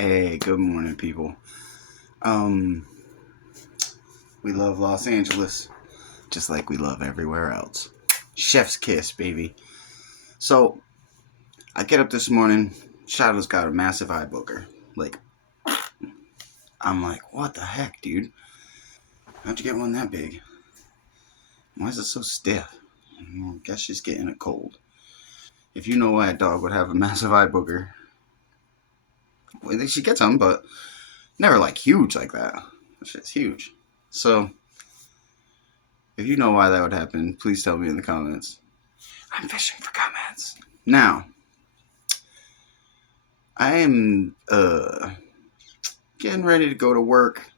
Hey, good morning, people. Um, we love Los Angeles, just like we love everywhere else. Chef's kiss, baby. So, I get up this morning, Shadow's got a massive eye booger. Like, I'm like, what the heck, dude? How'd you get one that big? Why is it so stiff? I guess she's getting a cold. If you know why a dog would have a massive eye booger, well, she gets them, but never like huge like that. That shit's huge. So, if you know why that would happen, please tell me in the comments. I'm fishing for comments. Now, I am getting ready to go to work.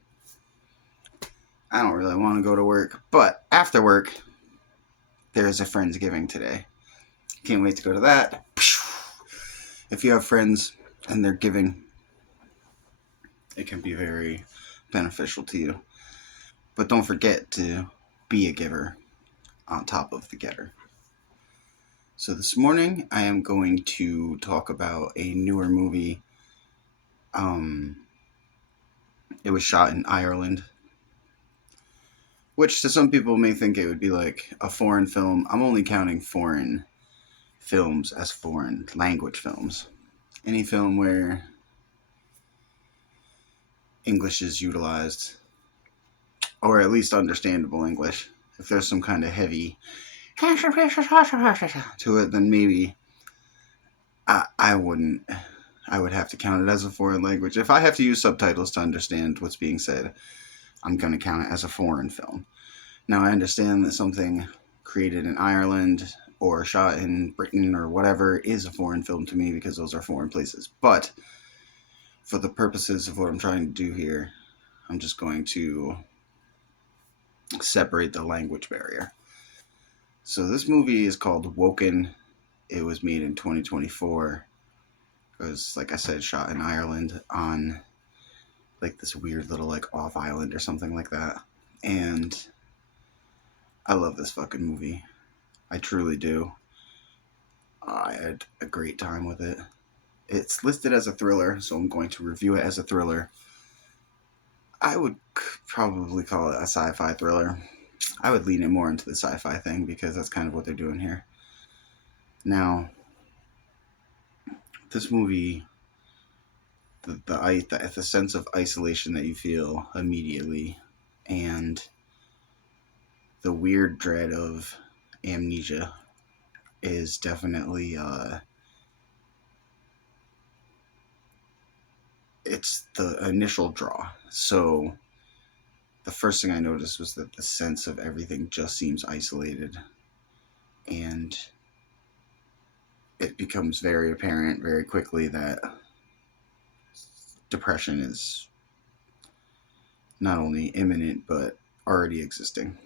I don't really want to go to work, but after work, there's a Friendsgiving today. Can't wait to go to that. If you have friends and they're giving, it can be very beneficial to you. But don't forget to be a giver on top of the getter. So this morning, I am going to talk about a newer movie. It was shot in Ireland, which to some people may think it would be like a foreign film. I'm only counting foreign films as foreign language films. Any film where English is utilized, or at least understandable English. If there's some kind of heavy to it, then maybe I wouldn't. I would have to count it as a foreign language. If I have to use subtitles to understand what's being said, I'm going to count it as a foreign film. Now, I understand that something created in Ireland or shot in Britain or whatever is a foreign film to me because those are foreign places. But for the purposes of what I'm trying to do here, I'm just going to separate the language barrier. So this movie is called Woken. It was made in 2024. It was, like I said, shot in Ireland on like this weird little like off island or something like that. And I love this fucking movie. I truly do. I had a great time with it. It's listed as a thriller, so I'm going to review it as a thriller. I would probably call it a sci-fi thriller. I would lean it more into the sci-fi thing because that's kind of what they're doing here. Now, this movie, the sense of isolation that you feel immediately, and the weird dread of amnesia is definitely it's the initial draw. So the first thing I noticed was that the sense of everything just seems isolated, and it becomes very apparent very quickly that depression is not only imminent but already existing.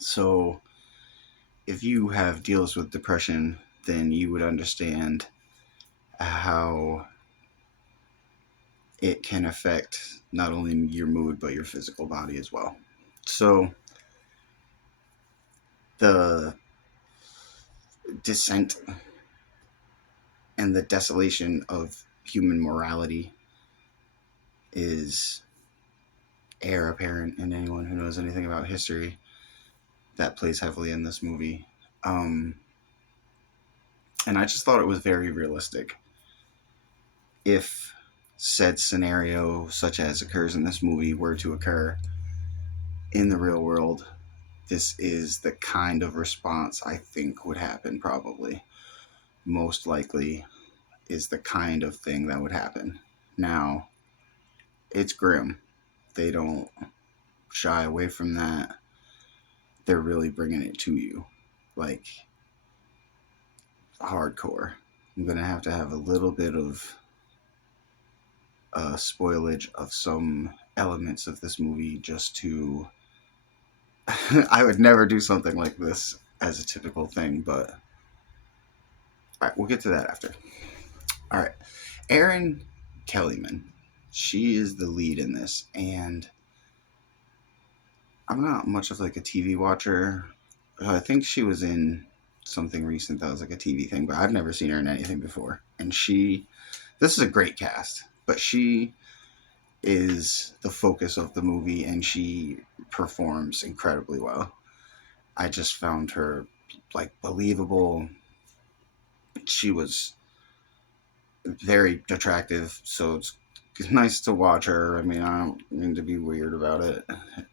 So if you have deals with depression, then you would understand how it can affect not only your mood but your physical body as well. So the descent and the desolation of human morality is air apparent in anyone who knows anything about history. That plays heavily in this movie. And I just thought it was very realistic. If said scenario, such as occurs in this movie, were to occur in the real world, this is the kind of response I think would happen, probably. Most likely is the kind of thing that would happen. Now, it's grim. They don't shy away from that. They're really bringing it to you. Like, hardcore. I'm going to have a little bit of spoilage of some elements of this movie just to. I would never do something like this as a typical thing, but. Alright, we'll get to that after. Alright. Erin Kellyman. She is the lead in this, and I'm not much of like a TV watcher. I think she was in something recent that was like a TV thing, but I've never seen her in anything before. And this is a great cast, but she is the focus of the movie and she performs incredibly well. I just found her like believable. She was very attractive, so it's nice to watch her. I mean, I don't mean to be weird about it.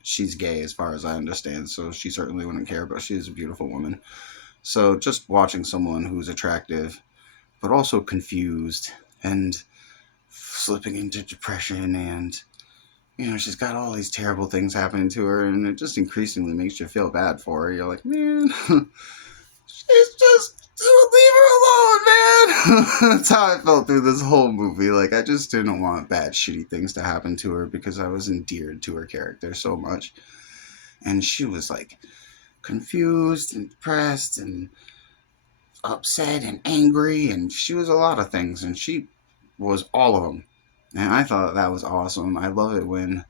She's gay, as far as I understand, so she certainly wouldn't care, but she's a beautiful woman. So just watching someone who's attractive, but also confused and slipping into depression, and she's got all these terrible things happening to her, and it just increasingly makes you feel bad for her. You're like, man, she's just leave her alone, man. That's how I felt through this whole movie. Like, I just didn't want bad, shitty things to happen to her because I was endeared to her character so much. And she was like confused and depressed and upset and angry, and she was a lot of things, and she was all of them. And I thought that was awesome. I love it when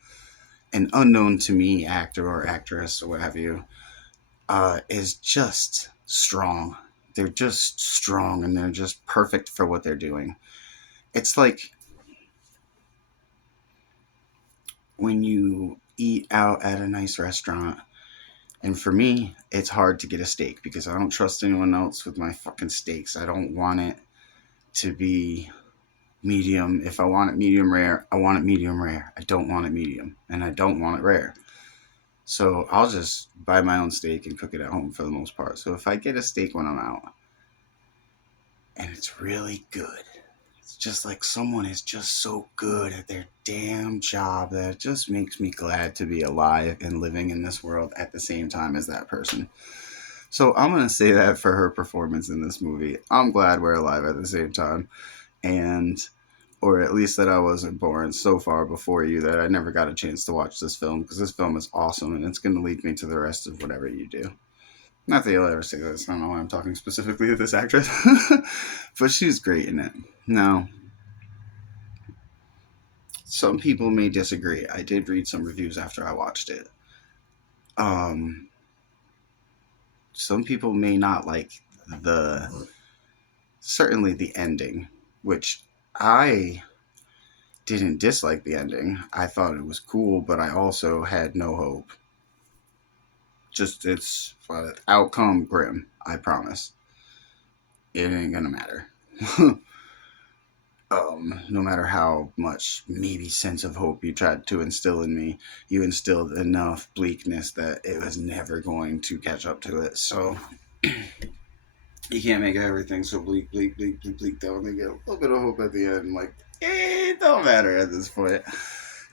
an unknown to me actor or actress or what have you is just strong. They're just strong and they're just perfect for what they're doing. It's like when you eat out at a nice restaurant, and for me, it's hard to get a steak because I don't trust anyone else with my fucking steaks. I don't want it to be medium. If I want it medium rare, I want it medium rare. I don't want it medium, and I don't want it rare. So I'll just buy my own steak and cook it at home for the most part. So if I get a steak when I'm out and it's really good, it's just like someone is just so good at their damn job that it just makes me glad to be alive and living in this world at the same time as that person. So I'm going to say that for her performance in this movie. I'm glad we're alive at the same time. And or at least that I wasn't born so far before you that I never got a chance to watch this film, because this film is awesome and it's going to lead me to the rest of whatever you do. Not that you'll ever say this. I don't know why I'm talking specifically to this actress, but she's great in it. Now, some people may disagree. I did read some reviews after I watched it. Um, some people may not like the certainly the ending, which I didn't dislike the ending. I thought it was cool, but I also had no hope. Just it's outcome grim. I promise. It ain't gonna matter. No matter how much maybe sense of hope you tried to instill in me, you instilled enough bleakness that it was never going to catch up to it. So you can't make everything so bleak, bleak, bleak, bleak, bleak. Though they get a little bit of hope at the end. Like, it don't matter at this point.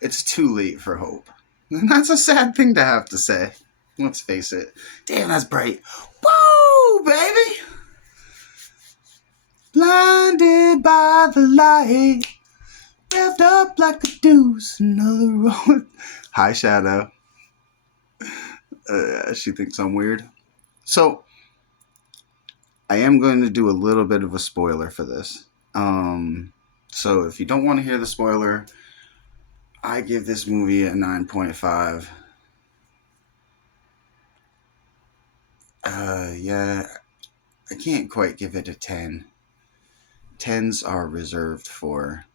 It's too late for hope. And that's a sad thing to have to say. Let's face it. Damn, that's bright. Woo, baby! Blinded by the light, revved up like a deuce, another road. Hi, Shadow. She thinks I'm weird. So, I am going to do a little bit of a spoiler for this. So if you don't want to hear the spoiler, I give this movie a 9.5. Yeah, I can't quite give it a 10. 10s are reserved for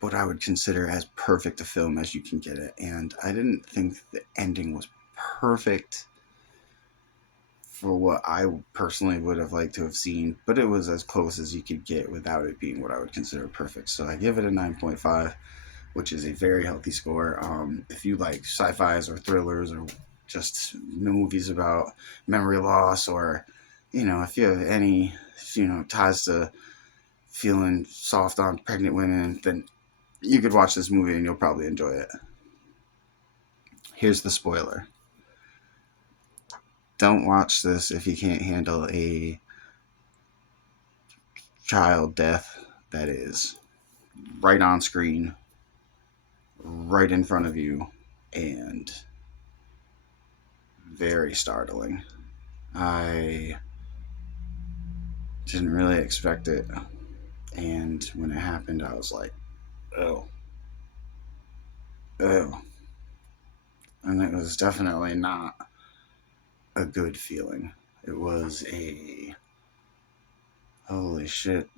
what I would consider as perfect a film as you can get it. And I didn't think the ending was perfect for what I personally would have liked to have seen, but it was as close as you could get without it being what I would consider perfect. So I give it a 9.5, which is a very healthy score. If you like sci-fis or thrillers or just movies about memory loss, or if you have any ties to feeling soft on pregnant women, then you could watch this movie and you'll probably enjoy it. Here's the spoiler. Don't watch this if you can't handle a child death that is right on screen, right in front of you, and very startling. I didn't really expect it, and when it happened, I was like, oh, oh. And it was definitely not a good feeling. It was a holy shit.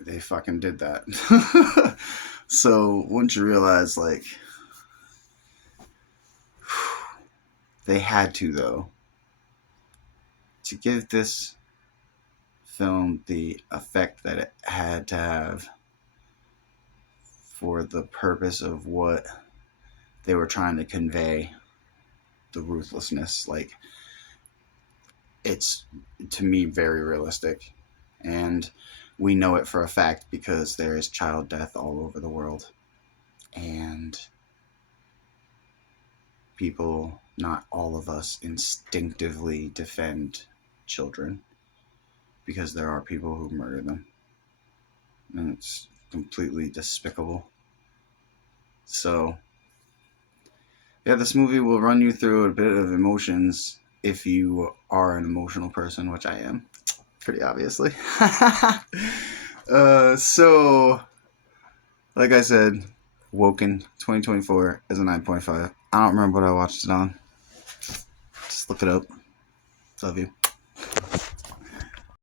They fucking did that. So once you realize, like, they had to, though, to give this film the effect that it had to have for the purpose of what they were trying to convey, the ruthlessness. Like, it's, to me, very realistic. And we know it for a fact because there is child death all over the world. And people, not all of us, instinctively defend children because there are people who murder them. And it's completely despicable. So, yeah, this movie will run you through a bit of emotions if you are an emotional person, which I am, pretty obviously. So, like I said, Woken 2024 is a 9.5. I don't remember what I watched it on. Just look it up. Love you.